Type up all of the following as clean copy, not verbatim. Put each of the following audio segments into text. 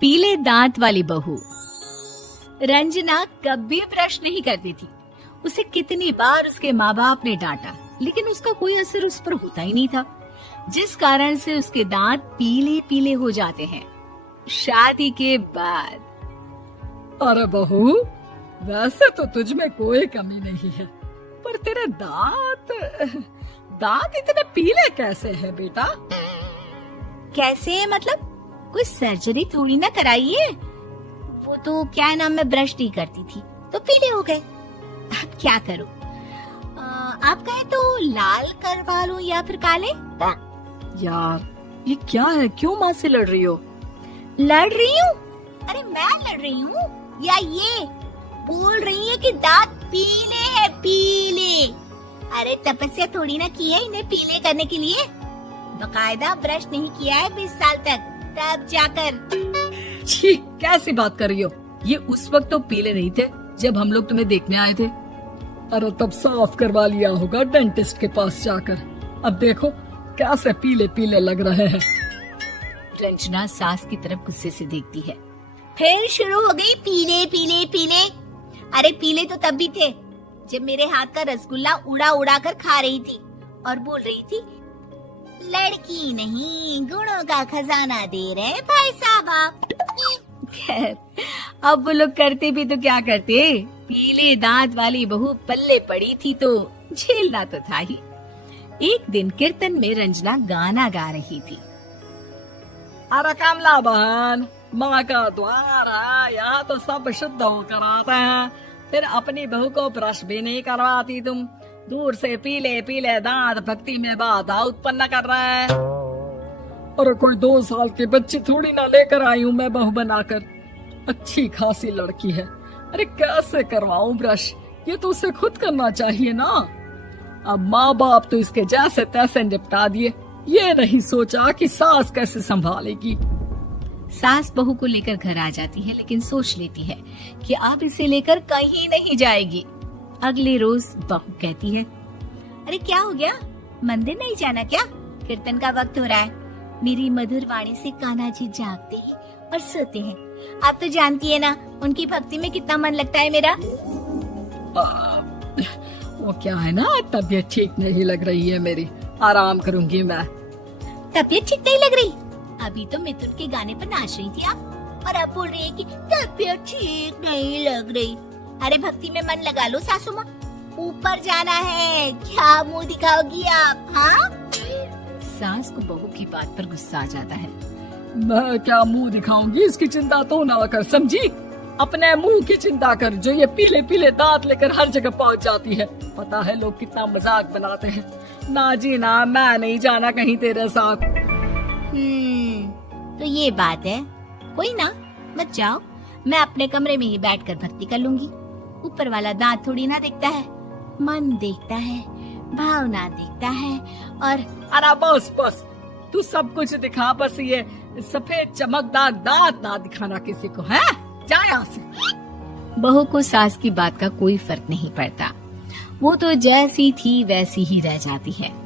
पीले दांत वाली बहू। रंजना कभी ब्रश नहीं करती थी। उसे कितनी बार उसके माँ बाप ने डांटा, लेकिन उसका कोई असर उस पर होता ही नहीं था, जिस कारण से उसके दांत पीले पीले हो जाते हैं। शादी के बाद अरे बहू, वैसे तो तुझ में कोई कमी नहीं है, पर तेरे दांत इतने पीले कैसे हैं बेटा? कैसे मतलब? कोई सर्जरी थोड़ी ना कराइए। वो तो क्या नाम, मैं ब्रश नहीं करती थी तो पीले हो गए। अब क्या करूं? आप कहे तो लाल करवा लूं या फिर काले? यार ये क्या है, क्यों माँ से लड़ रही हो? लड़ रही हूँ? अरे मैं लड़ रही हूँ या ये बोल रही है कि दांत पीले हैं, पीले। अरे तपस्या थोड़ी ना की है इन्हें पीले करने के लिए। बकायदा ब्रश नहीं किया है 20 साल तक, तब जाकर। छी, कैसी बात कर रही हो? ये उस वक्त तो पीले नहीं थे जब हम लोग तुम्हें देखने आए थे। अरे तब साफ करवा लिया होगा डेंटिस्ट के पास जाकर। अब देखो कैसे पीले पीले लग रहे हैं। रंजना सास की तरफ गुस्से से देखती है। फिर शुरू हो गई पीले पीले पीले। अरे पीले तो तब भी थे जब मेरे हाथ का रसगुल्ला उड़ा उड़ा कर खा रही थी और बोल रही थी, लड़की नहीं गुणों का खजाना दे रहे भाई साहब आप। खैर, अब वो लोग करते भी तो क्या करते, पीले दांत वाली बहू पल्ले पड़ी थी तो झेलना तो था ही। एक दिन कीर्तन में रंजना गाना गा रही थी। अरे कमला बहन, माँ का द्वार है, यहाँ तो सब शुद्ध होकर आते हैं, फिर अपनी बहू को ब्रश भी नहीं करवाती तुम। दूर से पीले पीले दांत भक्ति में बाधा उत्पन्न कर रहे हैं। अरे कोई 2 साल के बच्ची थोड़ी ना लेकर आई हूँ मैं बहू बनाकर। अच्छी खासी लड़की है, अरे कैसे करवाऊं ब्रश? ये तो उसे खुद करना चाहिए ना। अब माँ बाप तो इसके जैसे तैसे निपटा दिए, ये नहीं सोचा कि सास कैसे संभालेगी। सास बहू को लेकर घर आ जाती है, लेकिन सोच लेती है कि अब इसे लेकर कहीं नहीं जाएगी। अगले रोज बहू कहती है, अरे क्या हो गया, मंदिर नहीं जाना क्या? कीर्तन का वक्त हो रहा है। मेरी मधुर वाणी से कान्हा जी जागते हैं और सोते हैं। आप तो जानती है ना उनकी भक्ति में कितना मन लगता है मेरा। वो क्या है ना, तबीयत ठीक नहीं लग रही है मेरी, आराम करूंगी मैं। तबीयत ठीक नहीं लग रही? अभी तो मिथुन के गाने पर नाच रही थी आप, और अब बोल रही है कि तबीयत ठीक नहीं लग रही। अरे भक्ति में मन लगा लो सासू माँ, ऊपर जाना है, क्या मुंह दिखाओगी आप? हाँ? सास को बहू की बात पर गुस्सा आ जाता है। मैं क्या मुंह दिखाऊंगी, इसकी चिंता तो ना कर, समझी? अपने मुंह की चिंता कर, जो ये पीले पीले दांत लेकर हर जगह पहुंच जाती है। पता है लोग कितना मजाक बनाते हैं। ना जी ना, मैं नहीं जाना कहीं तेरे साथ। तो ये बात है, कोई ना, मत जाओ, मैं अपने कमरे में ही बैठकर भक्ति कर लूंगी। ऊपर वाला दांत थोड़ी ना देखता है, मन देखता है, भावना देखता है। और अरे बस बस, तू सब कुछ दिखा, बस ये सफेद चमकदार दांत ना दिखाना किसी को, है? जा यहाँ से। बहू को सास की बात का कोई फर्क नहीं पड़ता, वो तो जैसी थी वैसी ही रह जाती है।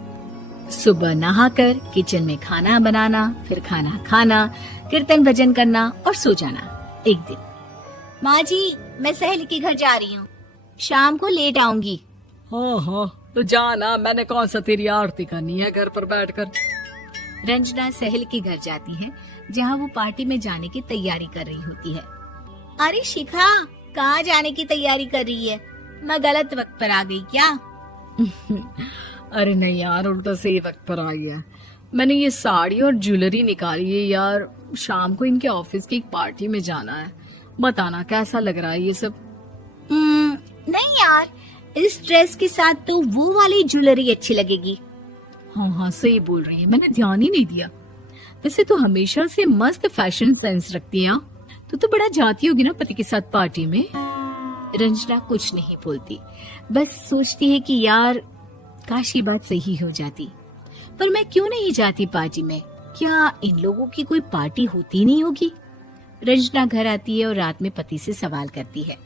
सुबह नहाकर किचन में खाना बनाना, फिर खाना खाना, कीर्तन भजन करना और सो जाना। एक दिन, माँ जी मैं सहेली के घर जा रही हूँ, शाम को लेट आऊंगी। हाँ हाँ तो जाना, मैंने कौन सा तेरी आरती करनी है घर पर बैठकर। रंजना सहेली के घर जाती है, जहाँ वो पार्टी में जाने की तैयारी कर रही होती है। अरे शिखा, कहाँ जाने की तैयारी कर रही है? मैं गलत वक्त पर आ गई क्या? अरे नहीं यार, उल्टा सही वक्त पर आ गया। मैंने ये साड़ी और ज्वेलरी निकाली है यार, शाम को इनके ऑफिस की एक पार्टी में जाना है। बताना कैसा लग रहा है ये सब? नहीं यार, इस ड्रेस के साथ तो वो वाली ज्वेलरी अच्छी लगेगी। हाँ हाँ सही बोल रही है, मैंने ध्यान ही नहीं दिया। वैसे तो हमेशा से मस्त फैशन सेंस रखती है। तो बड़ा जाती होगी ना पति के साथ पार्टी में। रंजना कुछ नहीं बोलती, बस सोचती है कि यार काश ये बात सही हो जाती, पर मैं क्यों नहीं जाती पार्टी में? क्या इन लोगों की कोई पार्टी होती नहीं होगी? रंजना घर आती है और रात में पति से सवाल करती है,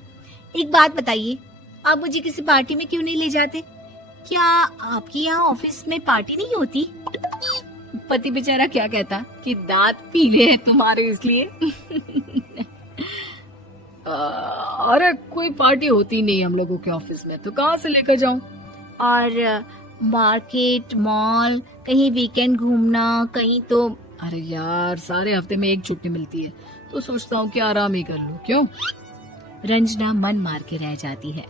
एक बात बताइए, आप मुझे किसी पार्टी में क्यों नहीं ले जाते? क्या आपकी यहाँ ऑफिस में पार्टी नहीं होती? पति बेचारा क्या कहता कि दांत पीले हैं तुम्हारे इसलिए। अरे कोई पार्टी होती नहीं हम लोगों के ऑफिस में, तो कहाँ से लेकर जाऊं? और मार्केट, मॉल, कहीं वीकेंड घूमना, कहीं तो। अरे यार सारे हफ्ते में एक छुट्टी मिलती है, तो सोचता हूँ कि आराम ही कर लूं। क्यों? रंजना मन मार के रह जाती है।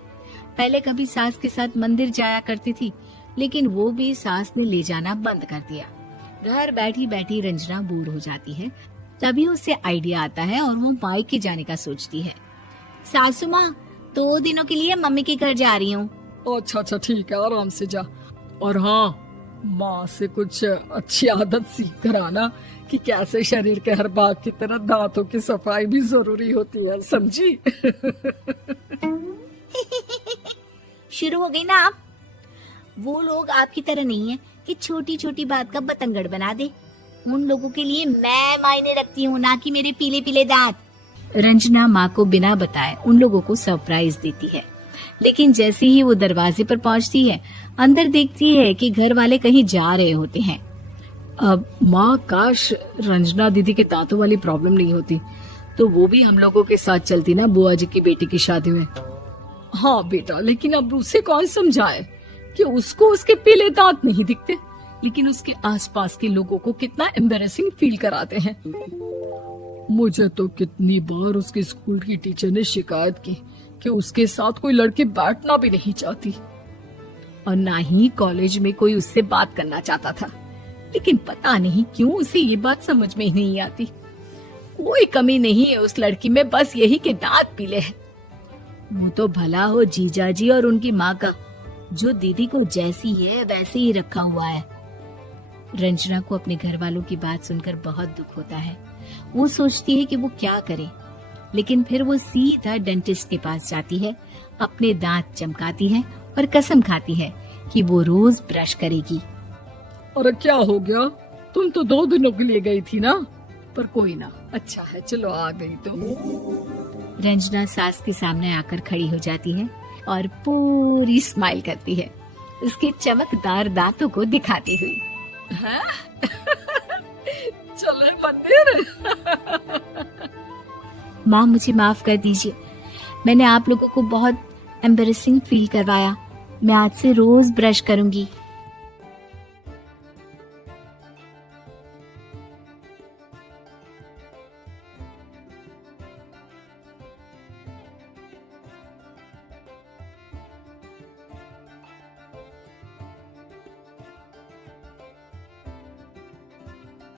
पहले कभी सास के साथ मंदिर जाया करती थी, लेकिन वो भी सास ने ले जाना बंद कर दिया। घर बैठी बैठी रंजना बोर हो जाती है। तभी उसे आइडिया आता है और वो मायके जाने का सोचती है। सासू माँ, 2 दिनों के लिए मम्मी के घर जा रही हूँ। अच्छा अच्छा ठीक है, आराम से जा। और हाँ, माँ से कुछ अच्छी आदत सीख कर आना कि कैसे शरीर के हर भाग की तरह दांतों की सफाई भी जरूरी होती है, समझी? शुरू हो गई ना आप। वो लोग आपकी तरह नहीं है कि छोटी छोटी बात का बतंगड़ बना दे। उन लोगों के लिए मैं मायने रखती हूँ, ना कि मेरे पीले पीले दांत। रंजना माँ को बिना बताए उन लोगों को सरप्राइज देती है, लेकिन जैसे ही वो दरवाजे पर पहुंचती है, अंदर देखती है कि घर वाले कहीं जा रहे होते हैं। अब माँ, काश रंजना दीदी के दांतों वाली प्रॉब्लम नहीं होती, तो वो भी हम लोगों के साथ चलती ना बुआ जी की बेटी की शादी में। हाँ बेटा, लेकिन अब उसे कौन समझाए कि उसको उसके पीले दांत नहीं दिखते, लेकिन उसके आसपास के लोगों को कितना एम्बैरेसिंग फील कराते हैं। मुझे तो कितनी बार उसके स्कूल की टीचर ने शिकायत की कि उसके साथ कोई लड़की बैठना भी नहीं चाहती, और ना ही कॉलेज में कोई उससे बात करना चाहता था। लेकिन पता नहीं क्यों उसे ये बात समझ में ही नहीं आती। कोई कमी नहीं है उस लड़की में, बस यही कि दांत पीले हैं। वो तो भला हो जीजा जी और उनकी माँ का, जो दीदी को जैसी है वैसे ही रखा हुआ है। रंजना को अपने घर वालों की बात सुनकर बहुत दुख होता है। वो सोचती है कि वो क्या करे, लेकिन फिर वो सीधा डेंटिस्ट के पास जाती है, अपने दांत चमकाती है और कसम खाती है कि वो रोज ब्रश करेगी। अरे क्या हो गया? तुम तो 2 दिनों के लिए गई थी ना। पर कोई ना, अच्छा है, चलो आ गई तो। रंजना सास के सामने आकर खड़ी हो जाती है और पूरी स्माइल करती है, उसके चमकदार दांतों को दिखाती हुई। हैं? चले मंदिर। माँ, मुझे माफ कर दीजिए, मैंने आप लोगों को बहुत एम्बैरेसिंग फील करवाया। मैं आज से रोज ब्रश करूंगी।